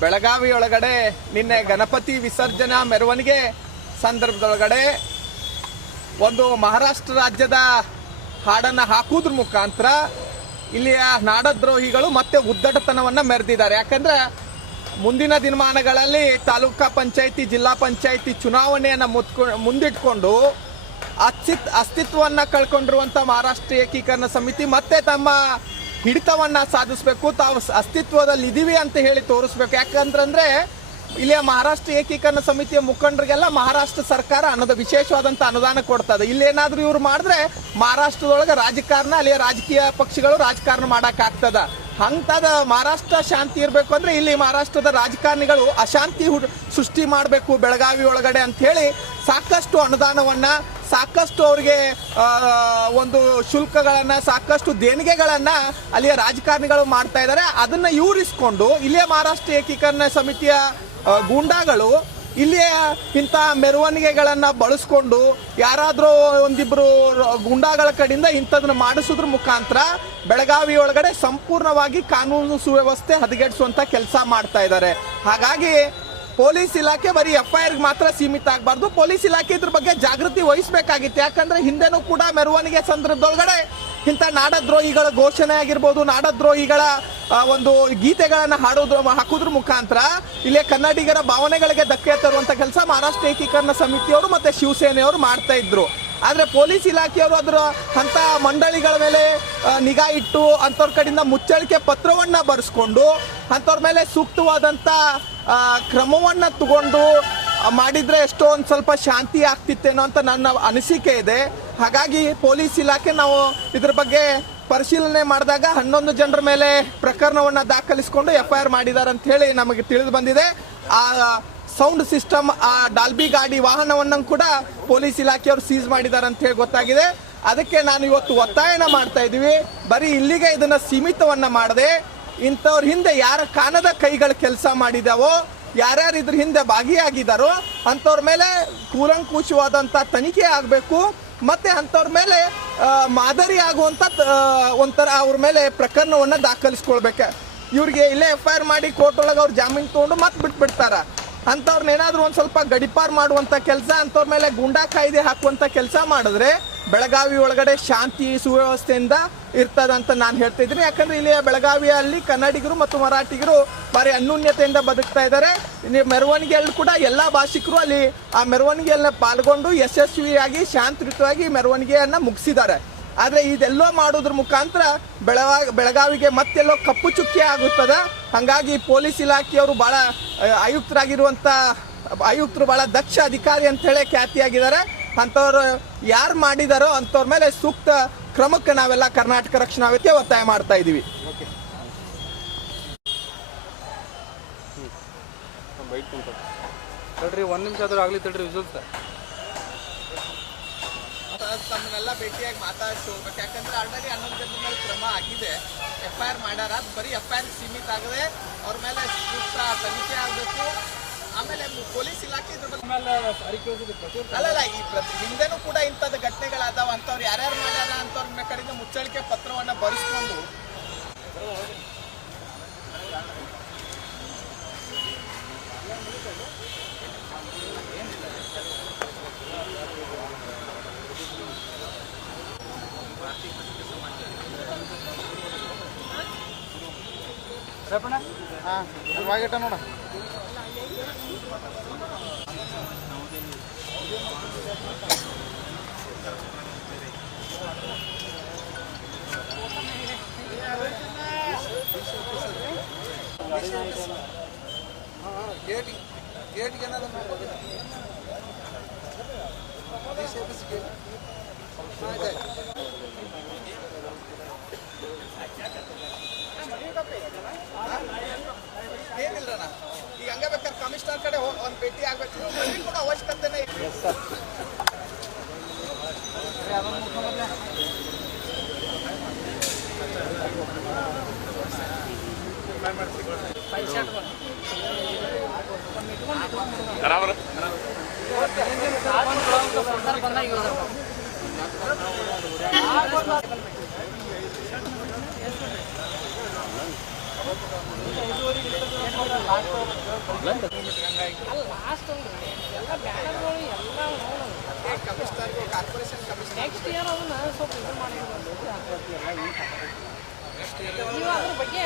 ಬೆಳಗಾವಿ ಒಳಗಡೆ ನಿನ್ನೆ ಗಣಪತಿ ವಿಸರ್ಜನಾ ಮೆರವಣಿಗೆ ಸಂದರ್ಭದೊಳಗಡೆ ಒಂದು ಮಹಾರಾಷ್ಟ್ರ ರಾಜ್ಯದ ಹಾಡನ್ನ ಹಾಕುವುದ್ರ ಮುಖಾಂತರ ಇಲ್ಲಿಯ ನಾಡದ್ರೋಹಿಗಳು ಮತ್ತೆ ಉದ್ದಟತನವನ್ನ ಮೆರೆದಿದ್ದಾರೆ. ಯಾಕಂದ್ರೆ ಮುಂದಿನ ದಿನಮಾನಗಳಲ್ಲಿ ತಾಲೂಕಾ ಪಂಚಾಯಿತಿ, ಜಿಲ್ಲಾ ಪಂಚಾಯಿತಿ ಚುನಾವಣೆಯನ್ನ ಮುತ್ಕೊ- ಮುಂದಿಟ್ಕೊಂಡು ಅಸ್ತಿತ್, ಅಸ್ತಿತ್ವವನ್ನ ಕಳ್ಕೊಂಡಿರುವಂಥ ಮಹಾರಾಷ್ಟ್ರ ಏಕೀಕರಣ ಸಮಿತಿ ಮತ್ತೆ ತಮ್ಮ ಹಿಡಿತವನ್ನ ಸಾಧಿಸಬೇಕು, ತಾವು ಅಸ್ತಿತ್ವದಲ್ಲಿ ಇದೀವಿ ಅಂತ ಹೇಳಿ ತೋರಿಸ್ಬೇಕು. ಯಾಕಂದ್ರೆ ಇಲ್ಲಿಯ ಮಹಾರಾಷ್ಟ್ರ ಏಕೀಕರಣ ಸಮಿತಿಯ ಮುಖಂಡರಿಗೆಲ್ಲ ಮಹಾರಾಷ್ಟ್ರ ಸರ್ಕಾರ ಅನ್ನೋದು ವಿಶೇಷವಾದಂತ ಅನುದಾನ ಕೊಡ್ತದೆ ಇಲ್ಲೇನಾದ್ರೂ ಇವ್ರು ಮಾಡಿದ್ರೆ ಮಹಾರಾಷ್ಟ್ರದೊಳಗೆ ರಾಜಕಾರಣ, ಅಲ್ಲಿಯ ರಾಜಕೀಯ ಪಕ್ಷಗಳು ರಾಜಕಾರಣ ಮಾಡಕ್ ಆಗ್ತದ. ಹಂತದ ಮಹಾರಾಷ್ಟ್ರ ಶಾಂತಿ ಇರಬೇಕು ಅಂದ್ರೆ ಇಲ್ಲಿ ಮಹಾರಾಷ್ಟ್ರದ ರಾಜಕಾರಣಿಗಳು ಅಶಾಂತಿ ಸೃಷ್ಟಿ ಮಾಡಬೇಕು ಬೆಳಗಾವಿ ಒಳಗಡೆ ಅಂತ ಹೇಳಿ ಸಾಕಷ್ಟು ಅನುದಾನವನ್ನ ಸಾಕಷ್ಟು ಅವರಿಗೆ ಒಂದು ಶುಲ್ಕಗಳನ್ನ, ಸಾಕಷ್ಟು ದೇಣಿಗೆಗಳನ್ನ ಅಲ್ಲಿಯ ರಾಜಕಾರಣಿಗಳು ಮಾಡ್ತಾ ಇದ್ದಾರೆ. ಅದನ್ನ ಇವ್ರಿಸ್ಕೊಂಡು ಇಲ್ಲಿಯ ಮಹಾರಾಷ್ಟ್ರ ಏಕೀಕರಣ ಸಮಿತಿಯ ಗೂಂಡಾಗಳು ಇಲ್ಲಿಯ ಇಂಥ ಮೆರವಣಿಗೆಗಳನ್ನ ಬಳಸ್ಕೊಂಡು ಯಾರಾದರೂ ಒಂದಿಬ್ರು ಗುಂಡಾಗಳ ಗೂಂಡಾಗಳ ಕಡೆಯಿಂದ ಇಂಥದನ್ನ ಮಾಡಿಸೋದ್ರ ಮುಖಾಂತರ ಬೆಳಗಾವಿ ಒಳಗಡೆ ಸಂಪೂರ್ಣವಾಗಿ ಕಾನೂನು ಸುವ್ಯವಸ್ಥೆ ಹದಗೆಡಿಸುವಂತ ಕೆಲಸ ಮಾಡ್ತಾ ಇದ್ದಾರೆ. ಹಾಗಾಗಿ ಪೊಲೀಸ್ ಇಲಾಖೆ ಬರೀ ಎಫ್ ಐ ಆರ್ ಮಾತ್ರ ಸೀಮಿತ ಆಗಬಾರ್ದು. ಪೊಲೀಸ್ ಇಲಾಖೆ ಇದ್ರ ಬಗ್ಗೆ ಜಾಗೃತಿ ವಹಿಸಬೇಕಾಗಿತ್ತು. ಯಾಕಂದ್ರೆ ಹಿಂದೆನೂ ಕೂಡ ಮೆರವಣಿಗೆ ಸಂದರ್ಭದೊಳಗಡೆ ಇಂಥ ನಾಡದ್ರೋಹಿಗಳ ಘೋಷಣೆ ಆಗಿರ್ಬೋದು ನಾಡದ್ರೋಹಿಗಳ ಒಂದು ಗೀತೆಗಳನ್ನು ಹಾಡೋದ್ರ ಹಾಕೋದ್ರ ಮುಖಾಂತರ ಇಲ್ಲಿ ಕನ್ನಡಿಗರ ಭಾವನೆಗಳಿಗೆ ಧಕ್ಕೆ ತರುವಂತ ಕೆಲಸ ಮಹಾರಾಷ್ಟ್ರ ಏಕೀಕರಣ ಸಮಿತಿಯವರು ಮತ್ತೆ ಶಿವಸೇನೆಯವರು ಮಾಡ್ತಾ ಇದ್ರು. ಆದ್ರೆ ಪೊಲೀಸ್ ಇಲಾಖೆಯವರು ಅದರ ಅಂತ ಮಂಡಳಿಗಳ ಮೇಲೆ ನಿಗಾ ಇಟ್ಟು ಅಂಥವ್ರ ಕಡೆಯಿಂದ ಮುಚ್ಚಳಿಕೆ ಪತ್ರವನ್ನು ಬರೆಸ್ಕೊಂಡು ಅಂಥವ್ರ ಮೇಲೆ ಸೂಕ್ತವಾದಂತ ಆ, ಕ್ರಮವನ್ನ ತಗೊಂಡು ಮಾಡಿದರೆ ಎಷ್ಟೋ ಒಂದು ಸ್ವಲ್ಪ ಶಾಂತಿ ಆಗ್ತಿತ್ತೇನೋ ಅಂತ ನನ್ನ ಅನಿಸಿಕೆ ಇದೆ. ಹಾಗಾಗಿ ಪೊಲೀಸ್ ಇಲಾಖೆ ನಾವು ಇದ್ರ ಬಗ್ಗೆ ಪರಿಶೀಲನೆ ಮಾಡಿದಾಗ ಹನ್ನೊಂದು ಜನರ ಮೇಲೆ ಪ್ರಕರಣವನ್ನು ದಾಖಲಿಸಿಕೊಂಡು ಎಫ್ ಐ ಆರ್ ಮಾಡಿದ್ದಾರೆ ಅಂತ ಹೇಳಿ ನಮಗೆ ತಿಳಿದು ಬಂದಿದೆ. ಆ, ಸೌಂಡ್ ಸಿಸ್ಟಮ್, ಆ ಡಾಲ್ಬಿ ಗಾಡಿ ವಾಹನವನ್ನು ಕೂಡ ಪೊಲೀಸ್ ಇಲಾಖೆಯವರು ಸೀಸ್ ಮಾಡಿದ್ದಾರೆ ಅಂತ ಹೇಳಿ ಗೊತ್ತಾಗಿದೆ. ಅದಕ್ಕೆ ನಾನು ಇವತ್ತು ಒತ್ತಾಯನ ಮಾಡ್ತಾ ಇದ್ದೀವಿ. ಬರೀ ಇಲ್ಲಿಗೆ ಇದನ್ನು ಸೀಮಿತವನ್ನು ಮಾಡದೆ ಇಂಥವ್ರ ಹಿಂದೆ ಯಾರ ಕಾಣದ ಕೈಗಳು ಕೆಲಸ ಮಾಡಿದಾವೋ, ಯಾರ್ಯಾರು ಇದ್ರ ಹಿಂದೆ ಭಾಗಿಯಾಗಿದ್ದಾರೋ ಅಂಥವ್ರ ಮೇಲೆ ಕೂಲಂಕುಷವಾದಂಥ ತನಿಖೆ ಆಗಬೇಕು, ಮತ್ತೆ ಅಂಥವ್ರ ಮೇಲೆ ಮಾದರಿ ಆಗುವಂಥ ಒಂಥರ ಅವ್ರ ಮೇಲೆ ಪ್ರಕರಣವನ್ನು ದಾಖಲಿಸ್ಕೊಳ್ಬೇಕು. ಇವ್ರಿಗೆ ಇಲ್ಲೇ ಎಫ್ ಐ ಆರ್ ಮಾಡಿ ಕೋರ್ಟ್ ಒಳಗೆ ಅವ್ರು ಜಾಮೀನು ತೊಗೊಂಡು ಮತ್ತೆ ಬಿಟ್ಬಿಡ್ತಾರೆ. ಅಂಥವ್ರನ್ನ ಏನಾದರೂ ಒಂದು ಸ್ವಲ್ಪ ಗಡಿಪಾರು ಮಾಡುವಂಥ ಕೆಲಸ, ಅಂಥವ್ರ ಮೇಲೆ ಗುಂಡಾ ಕಾಯ್ದೆ ಹಾಕುವಂಥ ಕೆಲಸ ಮಾಡಿದ್ರೆ ಬೆಳಗಾವಿ ಒಳಗಡೆ ಶಾಂತಿ ಸುವ್ಯವಸ್ಥೆಯಿಂದ ಇರ್ತದಂತ ನಾನು ಹೇಳ್ತಾ ಇದ್ದೀನಿ. ಯಾಕಂದ್ರೆ ಇಲ್ಲಿ ಬೆಳಗಾವಿಯಲ್ಲಿ ಕನ್ನಡಿಗರು ಮತ್ತು ಮರಾಠಿಗರು ಬಾರಿ ಅನ್ಯೂನ್ಯತೆಯಿಂದ ಬದುಕ್ತಾ ಇದ್ದಾರೆ. ಮೆರವಣಿಗೆಯಲ್ಲಿ ಕೂಡ ಎಲ್ಲ ಭಾಷಿಕರು ಅಲ್ಲಿ ಆ ಮೆರವಣಿಗೆಯನ್ನ ಪಾಲ್ಗೊಂಡು ಯಶಸ್ವಿಯಾಗಿ, ಶಾಂತಿಯುತವಾಗಿ ಮೆರವಣಿಗೆಯನ್ನ ಮುಗಿಸಿದ್ದಾರೆ. ಆದ್ರೆ ಇದೆಲ್ಲೋ ಮಾಡೋದ್ರ ಮುಖಾಂತರ ಬೆಳವಾ, ಬೆಳಗಾವಿಗೆ ಮತ್ತೆಲ್ಲೋ ಕಪ್ಪು ಚುಕ್ಕಿ ಆಗುತ್ತದೆ? ಹಂಗಾಗಿ ಪೊಲೀಸ್ ಇಲಾಖೆಯವರು ಬಹಳ ಆಯುಕ್ತರಾಗಿರುವಂಥ ಆಯುಕ್ತರು ಬಹಳ ದಕ್ಷ ಅಧಿಕಾರಿ ಅಂತ ಹೇಳಿ ಖ್ಯಾತಿಯಾಗಿದ್ದಾರೆ. ಅಂಥವ್ರು ಯಾರು ಮಾಡಿದಾರೋ ಅಂಥವ್ರ ಮೇಲೆ ಸೂಕ್ತ ಕ್ರಮಕ್ಕೆ ನಾವೆಲ್ಲ ಕರ್ನಾಟಕ ರಕ್ಷಣಾ ವೇದಿಕೆ ಒತ್ತಾಯ ಮಾಡ್ತಾ ಇದೀವಿ. ತಡ್ರಿ ಒಂದ್ ನಿಮಿಷ ಆದ್ರೂ ಆಗ್ಲಿ ತಡ್ರಿ ವಿಜುಲ್ಸ್ ತಮ್ಮನ್ನೆಲ್ಲ ಭೇಟಿಯಾಗಿ ಮಾತಾಡಿಸಿ ಹೋಗ್ಬೇಕು. ಯಾಕಂದ್ರೆ ಆಲ್ರೆಡಿ ಹನ್ನೊಂದು ಜನ ಮೇಲೆ ಕ್ರಮ ಆಗಿದೆ. ಎಫ್ ಐ ಆರ್ ಮಾಡ್ಯಾರ ಬರೀ ಎಫ್ ಐ ಆರ್ ಸೀಮಿತ ಆಗದೆ ಅವ್ರ ಮೇಲೆ ಸೂಕ್ತ ತನಿಖೆ ಆಗಬೇಕು. ಆಮೇಲೆ ಪೊಲೀಸ್ ಇಲಾಖೆ ಇದ್ರ ಬಗ್ಗೆ ಅಲ್ಲಲ್ಲ ಈ ಪ್ರತಿ ಹಿಂದೆನೂ ಕೂಡ ಇಂಥದ್ದು ಘಟನೆಗಳಾದಾವ. ಅಂತವ್ರು ಯಾರ್ಯಾರು ಮಾಡ್ಯಾರ ಅಂತವ್ರ ಕಡೆಯಿಂದ ಮುಚ್ಚಳಿಕೆ ಪತ್ರವನ್ನ ಬರೆಸ್ಕೊಂಡು. ಹಾಂ ನೋಡ. ಗೇಟ್ಗೆ ಏನಾದ್ರು ಮಾಡ್ಬೋದು ಏನಿಲ್ಲಣ್ಣ ಒಂದು ಭೇಟಿ ಆಗ್ಬೇಕು. ಕೂಡ ಅವಶ್ಯಕತೆನೇ ಇಲ್ಲ. ಲಾಸ್ಟ್ ಅಲ್ಲ ಲಾಸ್ಟ್ ಅಲ್ರಿ ಎಲ್ಲ ಬ್ಯಾನರ್ಗಳು ಎಲ್ಲ ನೋಡೋದು ನೆಕ್ಸ್ಟ್ ಇಯರ್ ಅದನ್ನ ಸ್ವಲ್ಪ ಇದು ಮಾಡಿದ್ರು ನೀವು ಅದ್ರ ಬಗ್ಗೆ